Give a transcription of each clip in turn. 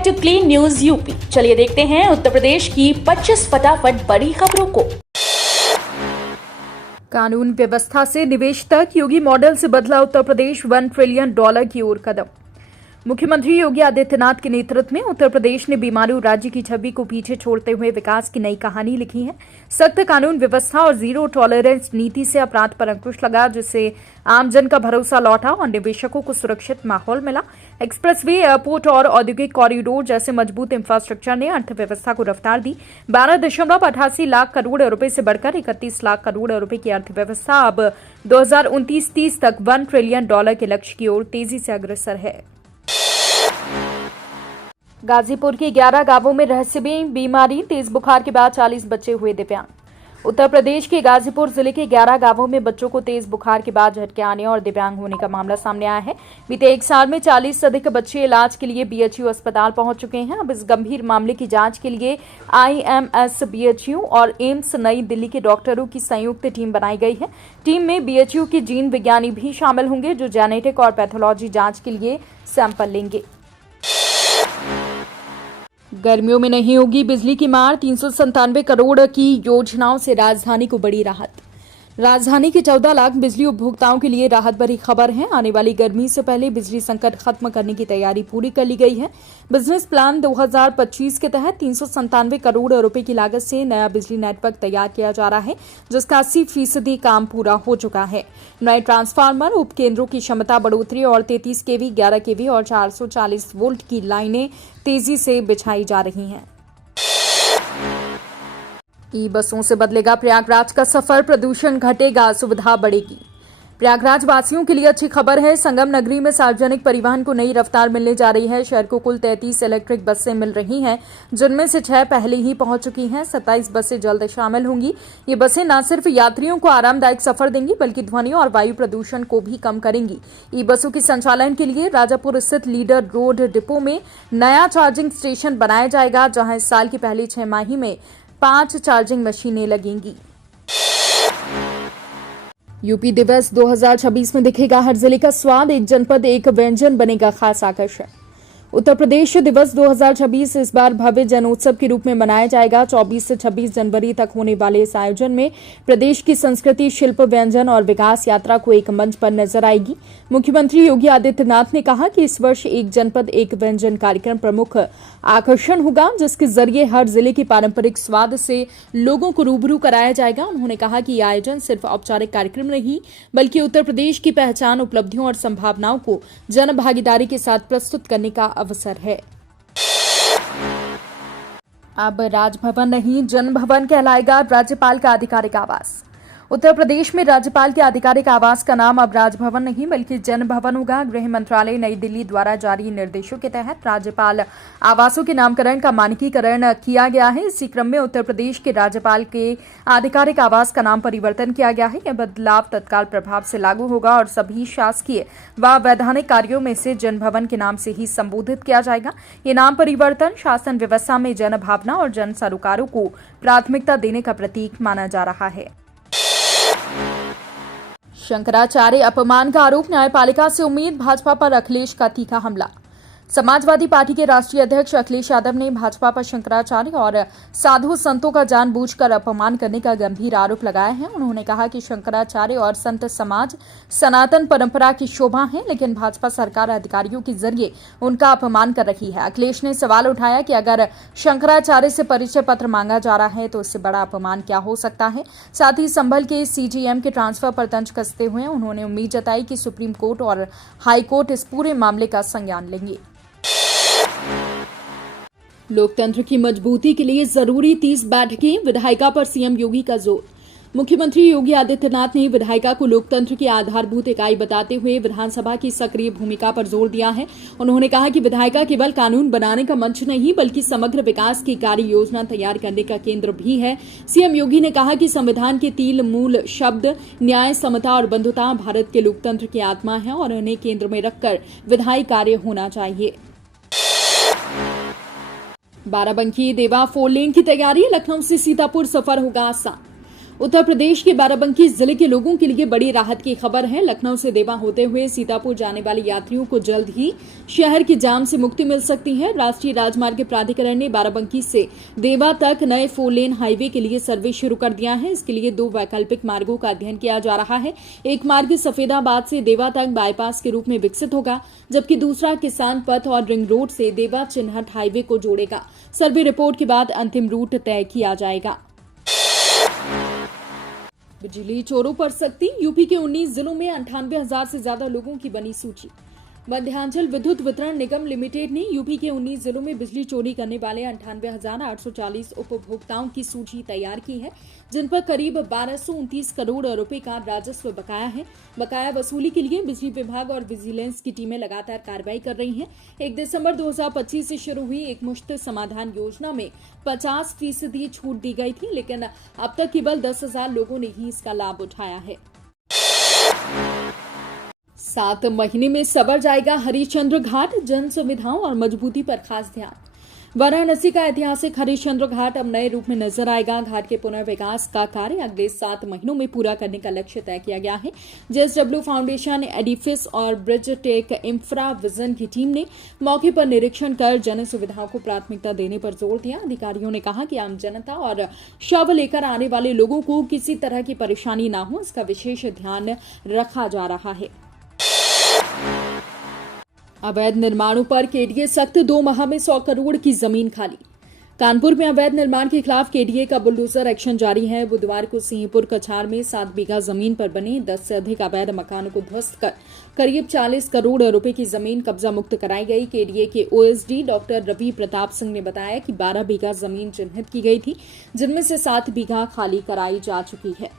Back to clean news UP. चलिए देखते हैं उत्तर प्रदेश की 25 फटाफट बड़ी खबरों को। कानून व्यवस्था से निवेश तक योगी मॉडल से बदला उत्तर प्रदेश $1 ट्रिलियन की ओर कदम। मुख्यमंत्री योगी आदित्यनाथ के नेतृत्व में उत्तर प्रदेश ने बीमारू राज्य की छवि को पीछे छोड़ते हुए विकास की नई कहानी लिखी है। सख्त कानून व्यवस्था और जीरो टॉलरेंस नीति से अपराध पर अंकुश लगा, जिससे आमजन का भरोसा लौटा और निवेशकों को सुरक्षित माहौल मिला। एक्सप्रेसवे, एयरपोर्ट और औद्योगिक कॉरिडोर जैसे मजबूत इंफ्रास्ट्रक्चर ने अर्थव्यवस्था को रफ्तार दी। 12.88 लाख करोड़ रुपए से बढ़कर 31 लाख करोड़ रुपए की अर्थव्यवस्था अब 2029-30 तक $1 ट्रिलियन के लक्ष्य की ओर तेजी से अग्रसर है। गाजीपुर के 11 गांवों में रहस्यमयी बीमारी, तेज बुखार के बाद 40 बच्चे हुए दिव्यांग। उत्तर प्रदेश के गाजीपुर जिले के 11 गांवों में बच्चों को तेज बुखार के बाद झटके आने और दिव्यांग होने का मामला सामने आया है। बीते एक साल में 40 से अधिक बच्चे इलाज के लिए बीएचयू अस्पताल पहुंच चुके हैं। अब इस गंभीर मामले की जांच के लिए IMS, बीएचयू और एम्स नई दिल्ली के डॉक्टरों की संयुक्त टीम बनाई गई है। टीम में बीएचयू के जीन विज्ञानी भी शामिल होंगे, जो जेनेटिक और पैथोलॉजी जांच के लिए सैंपल लेंगे। गर्मियों में नहीं होगी बिजली की मार, 397 करोड़ की योजनाओं से राजधानी को बड़ी राहत। राजधानी के 14 लाख बिजली उपभोक्ताओं के लिए राहत भरी खबर है। आने वाली गर्मी से पहले बिजली संकट खत्म करने की तैयारी पूरी कर ली गई है। बिजनेस प्लान 2025 के तहत 397 करोड़ रुपए की लागत से नया बिजली नेटवर्क तैयार किया जा रहा है, जिसका 80% काम पूरा हो चुका है। नए ट्रांसफार्मर, उपकेंद्रों की क्षमता बढ़ोतरी और 33 केवी, 11 केवी और 440 वोल्ट की लाइनें तेजी से बिछाई जा रही हैं। ई बसों से बदलेगा प्रयागराज का सफर, प्रदूषण घटेगा, सुविधा बढ़ेगी। प्रयागराज वासियों के लिए अच्छी खबर है। संगम नगरी में सार्वजनिक परिवहन को नई रफ्तार मिलने जा रही है। शहर को कुल 33 इलेक्ट्रिक बसें मिल रही हैं, जिनमें से 6 पहले ही पहुंच चुकी हैं। 27 बसें जल्द शामिल होंगी। ये बसें न सिर्फ यात्रियों को आरामदायक सफर देंगी, बल्कि ध्वनि और वायु प्रदूषण को भी कम करेंगी। ई बसों के संचालन के लिए राजापुर स्थित लीडर रोड डिपो में नया चार्जिंग स्टेशन बनाया जाएगा, जहां इस साल की पहली 6 माही में 5 चार्जिंग मशीनें लगेंगी। यूपी दिवस 2026 में दिखेगा हर जिले का स्वाद, एक जनपद एक व्यंजन बनेगा खास आकर्षण। उत्तर प्रदेश दिवस 2026 इस बार भव्य जनोत्सव के रूप में मनाया जाएगा। 24 से 26 जनवरी तक होने वाले इस आयोजन में प्रदेश की संस्कृति, शिल्प, व्यंजन और विकास यात्रा को एक मंच पर नजर आएगी। मुख्यमंत्री योगी आदित्यनाथ ने कहा कि इस वर्ष एक जनपद एक व्यंजन कार्यक्रम प्रमुख आकर्षण होगा, जिसके जरिए हर जिले के पारंपरिक स्वाद से लोगों को रूबरू कराया जाएगा। उन्होंने कहा कि यह आयोजन सिर्फ औपचारिक कार्यक्रम नहीं, बल्कि उत्तर प्रदेश की पहचान, उपलब्धियों और संभावनाओं को जन भागीदारी के साथ प्रस्तुत करने का अवसर है। अब राजभवन नहीं, जनभवन कहलाएगा राज्यपाल का आधिकारिक आवास। उत्तर प्रदेश में राज्यपाल के आधिकारिक आवास का नाम अब राजभवन नहीं, बल्कि जनभवन होगा। गृह मंत्रालय नई दिल्ली द्वारा जारी निर्देशों के तहत राज्यपाल आवासों के नामकरण का मानकीकरण किया गया है। इसी क्रम में उत्तर प्रदेश के राज्यपाल के आधिकारिक आवास का नाम परिवर्तन किया गया है। यह बदलाव तत्काल प्रभाव से लागू होगा और सभी शासकीय व वैधानिक कार्यों में से जनभवन के नाम से ही संबोधित किया जाएगा। ये नाम परिवर्तन शासन व्यवस्था में जनभावना और जन सरोकारों को प्राथमिकता देने का प्रतीक माना जा रहा है। शंकराचार्य अपमान का आरोप, न्यायपालिका से उम्मीद, भाजपा पर अखिलेश का तीखा हमला। समाजवादी पार्टी के राष्ट्रीय अध्यक्ष अखिलेश यादव ने भाजपा पर शंकराचार्य और साधु संतों का जानबूझकर अपमान करने का गंभीर आरोप लगाया है। उन्होंने कहा कि शंकराचार्य और संत समाज सनातन परंपरा की शोभा है, लेकिन भाजपा सरकार अधिकारियों के जरिए उनका अपमान कर रही है। अखिलेश ने सवाल उठाया कि अगर शंकराचार्य से परिचय पत्र मांगा जा रहा है तो इससे बड़ा अपमान क्या हो सकता है। साथ ही संभल के CGM के ट्रांसफर पर तंज कसते हुए उन्होंने उम्मीद जताई कि सुप्रीम कोर्ट और हाई कोर्ट इस पूरे मामले का संज्ञान लेंगे। लोकतंत्र की मजबूती के लिए जरूरी 30 बैठकें, विधायिका पर सीएम योगी का जोर। मुख्यमंत्री योगी आदित्यनाथ ने विधायिका को लोकतंत्र की आधारभूत इकाई बताते हुए विधानसभा की सक्रिय भूमिका पर जोर दिया है। उन्होंने कहा कि विधायिका केवल कानून बनाने का मंच नहीं, बल्कि समग्र विकास की कार्य योजना तैयार करने का केंद्र भी है। सीएम योगी ने कहा कि संविधान के 3 मूल शब्द न्याय, समता और बंधुता भारत के लोकतंत्र की आत्मा है और उन्हें केंद्र में रखकर विधायी कार्य होना चाहिए। बाराबंकी देवा 4 लेन की तैयारी, लखनऊ से सीतापुर सफर होगा आसान। उत्तर प्रदेश के बाराबंकी जिले के लोगों के लिए बड़ी राहत की खबर है। लखनऊ से देवा होते हुए सीतापुर जाने वाले यात्रियों को जल्द ही शहर की जाम से मुक्ति मिल सकती है। राष्ट्रीय राजमार्ग प्राधिकरण ने बाराबंकी से देवा तक नए 4 लेन हाईवे के लिए सर्वे शुरू कर दिया है। इसके लिए 2 वैकल्पिक मार्गों का अध्ययन किया जा रहा है। एक मार्ग सफेदाबाद से देवा तक बाईपास के रूप में विकसित होगा, जबकि दूसरा किसान पथ और रिंग रोड से देवा चिन्हट हाईवे को जोड़ेगा। सर्वे रिपोर्ट के बाद अंतिम रूट तय किया जाएगा। बिजली चोरों पर सख्ती। यूपी के 19 जिलों में 98,000 से ज्यादा लोगों की बनी सूची। मध्यांचल विद्युत वितरण निगम लिमिटेड ने यूपी के 19 जिलों में बिजली चोरी करने वाले 98,840 उपभोक्ताओं की सूची तैयार की है, जिन पर करीब 1229 करोड़ रुपए का राजस्व बकाया है। बकाया वसूली के लिए बिजली विभाग और विजिलेंस की टीमें लगातार कार्रवाई कर रही हैं। 1 दिसंबर 2025 से शुरू हुई एक मुश्त समाधान योजना में 50% छूट दी गई थी, लेकिन अब तक केवल 10,000 लोगों ने ही इसका लाभ उठाया है। 7 महीने में सवर जाएगा हरिश्चंद्र घाट। जन सुविधाओं और मजबूती पर खास ध्यान। वाराणसी का ऐतिहासिक हरिश्चंद्र घाट अब नए रूप में नजर आएगा। घाट के पुनर्विकास का कार्य अगले 7 महीनों में पूरा करने का लक्ष्य तय किया गया है। JSW फाउंडेशन, एडिफिस और ब्रिज टेक इंफ्रा विजन की टीम ने मौके पर निरीक्षण कर जन सुविधाओं को प्राथमिकता देने पर जोर दिया। अधिकारियों ने कहा कि आम जनता और शव लेकर आने वाले लोगों को किसी तरह की परेशानी न हो, इसका विशेष ध्यान रखा जा रहा है। अवैध निर्माणों पर केडीए सख्त। 2 माह में 100 करोड़ की जमीन खाली। कानपुर में अवैध निर्माण के खिलाफ केडीए का बुलडोजर एक्शन जारी है। बुधवार को सिंहपुर कछार में 7 बीघा जमीन पर बने 10 से अधिक अवैध मकानों को ध्वस्त कर करीब 40 करोड़ रुपए की जमीन कब्जा मुक्त कराई गई। केडीए के ओएसडी डॉक्टर रवि प्रताप सिंह ने बताया कि 12 बीघा जमीन चिन्हित की गई थी, जिनमें से 7 बीघा खाली कराई जा चुकी है।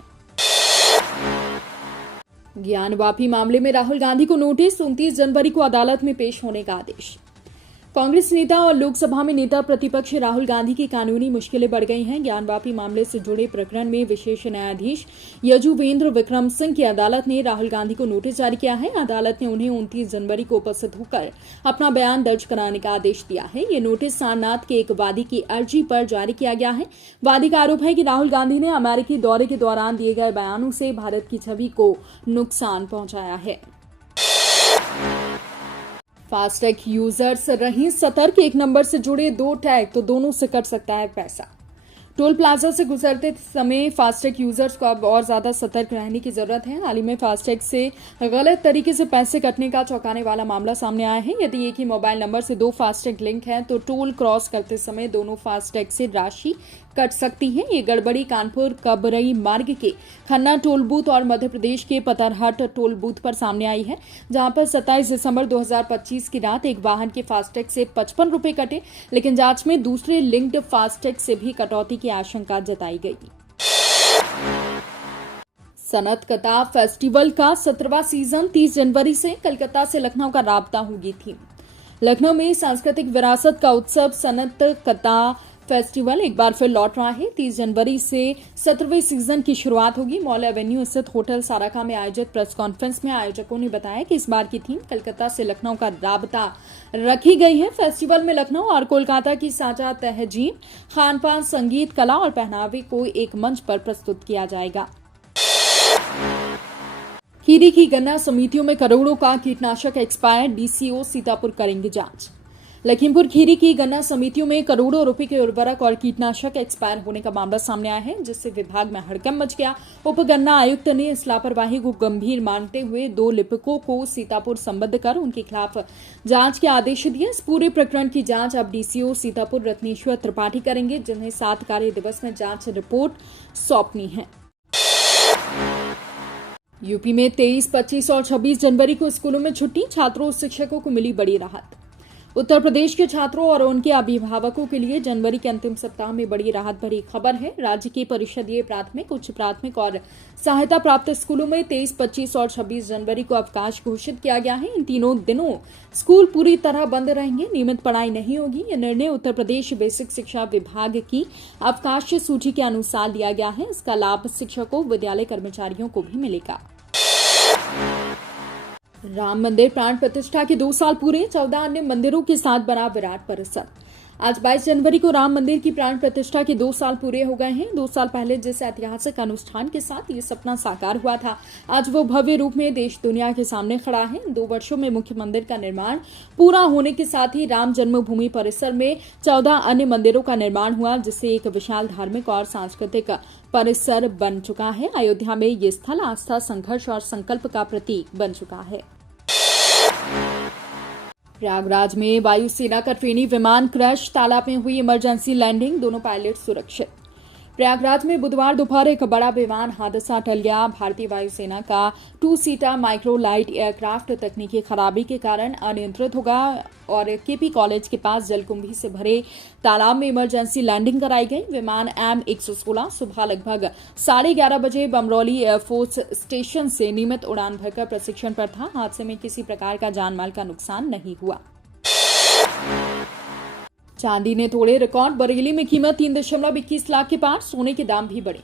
ज्ञानवापी मामले में राहुल गांधी को नोटिस। 29 जनवरी को अदालत में पेश होने का आदेश। कांग्रेस नेता और लोकसभा में नेता प्रतिपक्ष राहुल गांधी की कानूनी मुश्किलें बढ़ गई हैं। ज्ञानवापी मामले से जुड़े प्रकरण में विशेष न्यायाधीश यजुवेंद्र विक्रम सिंह की अदालत ने राहुल गांधी को नोटिस जारी किया है। अदालत ने उन्हें 29 जनवरी को उपस्थित होकर अपना बयान दर्ज कराने का आदेश दिया है। ये नोटिस सारनाथ के एक वादी की अर्जी पर जारी किया गया है। वादी का आरोप है कि राहुल गांधी ने अमेरिकी दौरे के दौरान दिए गए बयानों से भारत की छवि को नुकसान पहुंचाया है। फास्टैग यूजर्स रहें सतर्क। 1 नंबर से जुड़े 2 टैग तो दोनों से कट सकता है पैसा। टोल प्लाजा से गुजरते समय फास्टैग यूजर्स को अब और ज्यादा सतर्क रहने की जरूरत है। हाल ही में फास्टैग से गलत तरीके से पैसे कटने का चौंकाने वाला मामला सामने आया है। यदि एक ही मोबाइल नंबर से 2 फास्टैग लिंक हैं तो टोल क्रॉस करते समय दोनों फास्टैग से राशि कट सकती है। ये गड़बड़ी कानपुर कबरई मार्ग के खन्ना टोल बूथ और मध्य प्रदेश के पतरहट टोल बूथ पर सामने आई है, जहां पर 27 दिसंबर 2025 की रात एक वाहन के फास्टैग से 55 रुपए कटे, लेकिन जांच में दूसरे लिंक्ड फास्टैग से भी कटौती की आशंका जताई गई। सनत कथा फेस्टिवल का 17वां सीजन 30 जनवरी से कलकत्ता से लखनऊ का राब्ता होगी थीम। लखनऊ में सांस्कृतिक विरासत का उत्सव सनत कथा फेस्टिवल एक बार फिर लौट रहा है। 30 जनवरी से 17वें सीजन की शुरुआत होगी। मॉल एवेन्यू स्थित होटल साराका में आयोजित प्रेस कॉन्फ्रेंस में आयोजकों ने बताया कि इस बार की थीम कलकत्ता से लखनऊ का राब्ता रखी गई है। फेस्टिवल में लखनऊ और कोलकाता की साझा तहजीब, खान-पान, संगीत, कला और पहनावे को एक मंच पर प्रस्तुत किया जाएगा। खीरी की गन्ना समितियों में करोड़ों का कीटनाशक एक्सपायर। डीसीओ सीतापुर करेंगे जांच। लखीमपुर खीरी की गन्ना समितियों में करोड़ों रुपए के उर्वरक और कीटनाशक एक्सपायर होने का मामला सामने आया है, जिससे विभाग में हड़कंप मच गया। उप गन्ना आयुक्त ने इस लापरवाही को गंभीर मानते हुए 2 लिपिकों को सीतापुर संबद्ध कर उनके खिलाफ जांच के आदेश दिए। इस पूरे प्रकरण की जांच अब डीसीओ सीतापुर रत्नेश्वर त्रिपाठी करेंगे, जिन्हें 7 कार्य दिवस में जांच रिपोर्ट सौंपनी है। यूपी में 23, 25 और 26 जनवरी को स्कूलों में छुट्टी। छात्रों और शिक्षकों को मिली बड़ी राहत। उत्तर प्रदेश के छात्रों और उनके अभिभावकों के लिए जनवरी के अंतिम सप्ताह में बड़ी राहत भरी खबर है। राज्य के परिषदीय प्राथमिक, उच्च प्राथमिक और सहायता प्राप्त स्कूलों में 23, 25 और 26 जनवरी को अवकाश घोषित किया गया है। इन तीनों दिनों स्कूल पूरी तरह बंद रहेंगे, नियमित पढ़ाई नहीं होगी। यह निर्णय उत्तर प्रदेश बेसिक शिक्षा विभाग की अवकाश सूची के अनुसार लिया गया है। इसका लाभ शिक्षकों, विद्यालय कर्मचारियों को भी मिलेगा। राम मंदिर प्राण प्रतिष्ठा के 2 साल पूरे। 14 अन्य मंदिरों के साथ बना विराट परिसर। आज 22 जनवरी को राम मंदिर की प्राण प्रतिष्ठा के 2 साल पूरे हो गए हैं। 2 साल पहले जिस ऐतिहासिक अनुष्ठान के साथ ये सपना साकार हुआ था, आज वो भव्य रूप में देश दुनिया के सामने खड़ा है। 2 वर्षों में मुख्य मंदिर का निर्माण पूरा होने के साथ ही राम जन्मभूमि परिसर में 14 अन्य मंदिरों का निर्माण हुआ, जिससे एक विशाल धार्मिक और सांस्कृतिक परिसर बन चुका है। अयोध्या में ये स्थल आस्था, संघर्ष और संकल्प का प्रतीक बन चुका है। प्रयागराज में वायुसेना का ट्रेनी विमान क्रैश, तालाब में हुई इमरजेंसी लैंडिंग, दोनों पायलट सुरक्षित। प्रयागराज में बुधवार दोपहर एक बड़ा विमान हादसा टल गया। भारतीय वायुसेना का 2 सीटर माइक्रो लाइट एयरक्राफ्ट तकनीकी खराबी के कारण अनियंत्रित हो गया और केपी कॉलेज के पास जलकुंभी से भरे तालाब में इमरजेंसी लैंडिंग कराई गई। विमान M116 सुबह लगभग 11:30 बजे बमरौली एयरफोर्स स्टेशन से नियमित उड़ान भरकर प्रशिक्षण पर था। हादसे में किसी प्रकार का जानमाल का नुकसान नहीं हुआ। चांदी ने तोड़े रिकॉर्ड, बरेली में कीमत 3.21 लाख के पार, सोने के दाम भी बढ़े।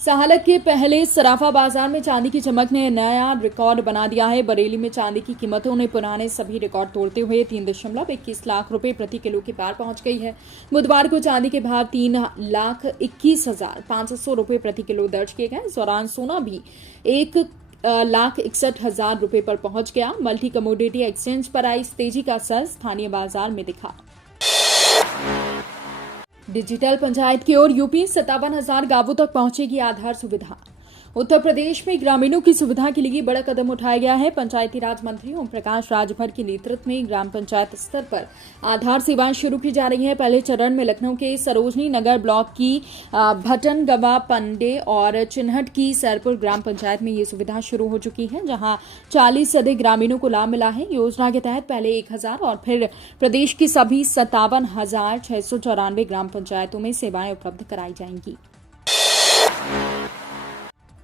सहालक के पहले सराफा बाजार में चांदी की चमक ने नया रिकॉर्ड बना दिया है। बरेली में चांदी की कीमतों ने पुराने सभी रिकॉर्ड तोड़ते हुए 3.21 लाख रुपए प्रति किलो के पार पहुंच गई है। बुधवार को चांदी के भाव 3,21,500 रुपए प्रति किलो दर्ज किए गए। इस दौरान सोना भी 1,61,000 रुपए पर पहुंच गया। मल्टी कमोडिटी एक्सचेंज पर आई इस तेजी का असर स्थानीय बाजार में दिखा। डिजिटल पंचायत की ओर यूपी, 57,000 गांवों तक पहुंचेगी आधार सुविधा। उत्तर प्रदेश में ग्रामीणों की सुविधा के लिए बड़ा कदम उठाया गया है। पंचायती राज मंत्री ओम प्रकाश राजभर के नेतृत्व में ग्राम पंचायत स्तर पर आधार सेवाएं शुरू की जा रही हैं। पहले चरण में लखनऊ के सरोजनी नगर ब्लॉक की भटनगवा, पंडे और चिन्हट की सैरपुर ग्राम पंचायत में ये सुविधा शुरू हो चुकी है, जहां 40 से अधिक ग्रामीणों को लाभ मिला है। योजना के तहत पहले 1,000 और फिर प्रदेश की सभी 57,694 ग्राम पंचायतों में सेवाएं उपलब्ध कराई जाएंगी।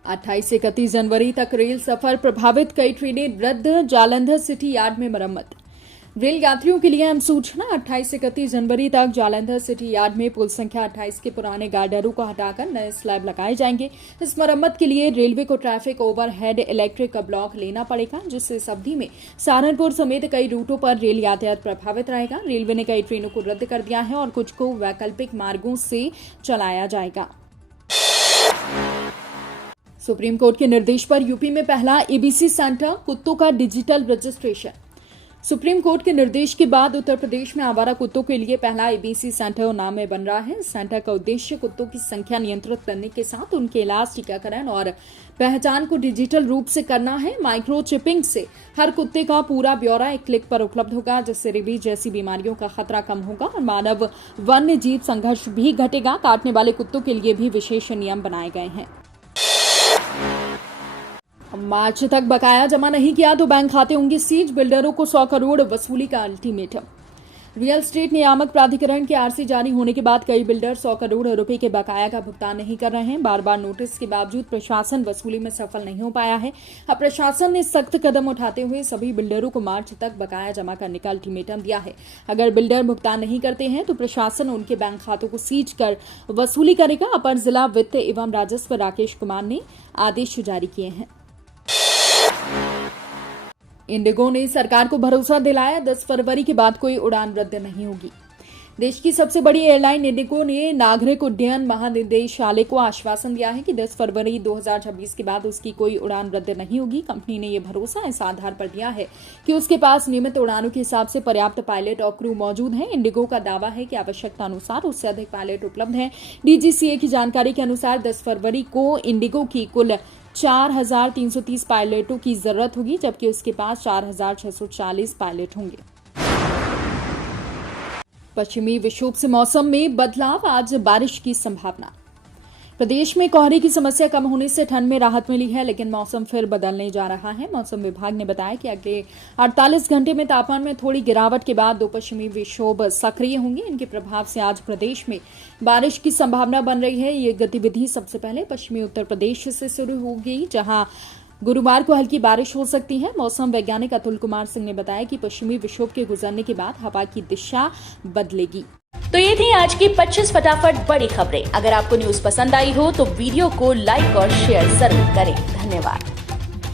28 से 31 जनवरी तक रेल सफर प्रभावित, कई ट्रेनें रद्द, जालंधर सिटी यार्ड में मरम्मत। रेल यात्रियों के लिए अहम सूचना, 28 से 31 जनवरी तक जालंधर सिटी यार्ड में पुल संख्या 28 के पुराने गार्डरों को हटाकर नए स्लैब लगाए जाएंगे। इस मरम्मत के लिए रेलवे को ट्रैफिक ओवरहेड इलेक्ट्रिक ब्लॉक लेना पड़ेगा, जिससे इस अवधि में सहारनपुर समेत कई रूटों पर रेल यातायात प्रभावित रहेगा। रेलवे ने कई ट्रेनों को रद्द कर दिया है और कुछ को वैकल्पिक मार्गों से चलाया जाएगा। सुप्रीम कोर्ट के निर्देश पर यूपी में पहला एबीसी सेंटर, कुत्तों का डिजिटल रजिस्ट्रेशन। सुप्रीम कोर्ट के निर्देश के बाद उत्तर प्रदेश में आवारा कुत्तों के लिए पहला एबीसी सेंटर नाम में बन रहा है। इस सेंटर का उद्देश्य कुत्तों की संख्या नियंत्रित करने के साथ उनके इलाज, टीकाकरण और पहचान को डिजिटल रूप से करना है। माइक्रोचिपिंग से हर कुत्ते का पूरा ब्यौरा एक क्लिक पर उपलब्ध होगा, जिससे रेबीज जैसी बीमारियों का खतरा कम होगा और मानव वन्य जीव संघर्ष भी घटेगा। काटने वाले कुत्तों के लिए भी विशेष नियम बनाए गए हैं। मार्च तक बकाया जमा नहीं किया तो बैंक खाते होंगे सीज, बिल्डरों को 100 करोड़ वसूली का अल्टीमेटम। रियल एस्टेट नियामक प्राधिकरण के आरसी जारी होने के बाद कई बिल्डर 100 करोड़ रुपए के बकाया का भुगतान नहीं कर रहे हैं। बार बार नोटिस के बावजूद प्रशासन वसूली में सफल नहीं हो पाया है। अब प्रशासन ने सख्त कदम उठाते हुए सभी बिल्डरों को मार्च तक बकाया जमा करने का अल्टीमेटम दिया है। अगर बिल्डर भुगतान नहीं करते हैं तो प्रशासन उनके बैंक खातों को सीज कर वसूली करेगा। अपर जिला वित्त एवं राजस्व राकेश कुमार ने आदेश जारी किए हैं। इंडिगो ने सरकार को भरोसा दिलाया, 10 फरवरी के बाद कोई उड़ान रद्द नहीं होगी। देश की सबसे बड़ी एयरलाइन इंडिगो ने नागरिक उड्डयन महानिदेशालय को आश्वासन दिया है कि 10 फरवरी 2026 के बाद उसकी कोई उड़ान रद्द नहीं होगी। कंपनी ने यह भरोसा इस आधार पर दिया है कि उसके पास नियमित उड़ानों के हिसाब से पर्याप्त पायलट और क्रू मौजूद हैं। इंडिगो का दावा है कि आवश्यकता अनुसार उससे अधिक पायलट उपलब्ध हैं। डीजीसीए की जानकारी के अनुसार 10 फरवरी को इंडिगो की कुल 4,330 पायलटों की जरूरत होगी, जबकि उसके पास 4,640 पायलट होंगे। पश्चिमी विक्षोभ से मौसम में बदलाव, आज बारिश की संभावना। प्रदेश में कोहरे की समस्या कम होने से ठंड में राहत मिली है, लेकिन मौसम फिर बदलने जा रहा है। मौसम विभाग ने बताया कि अगले 48 घंटे में तापमान में थोड़ी गिरावट के बाद 2 पश्चिमी विक्षोभ सक्रिय होंगे। इनके प्रभाव से आज प्रदेश में बारिश की संभावना बन रही है। ये गतिविधि सबसे पहले पश्चिमी उत्तर प्रदेश से शुरू होगी, जहां गुरुवार को हल्की बारिश हो सकती है। मौसम वैज्ञानिक अतुल कुमार सिंह ने बताया कि पश्चिमी विक्षोभ के गुजरने के बाद हवा की दिशा बदलेगी। तो ये थी आज की 25 फटाफट बड़ी खबरें। अगर आपको न्यूज पसंद आई हो तो वीडियो को लाइक और शेयर जरूर करें। धन्यवाद।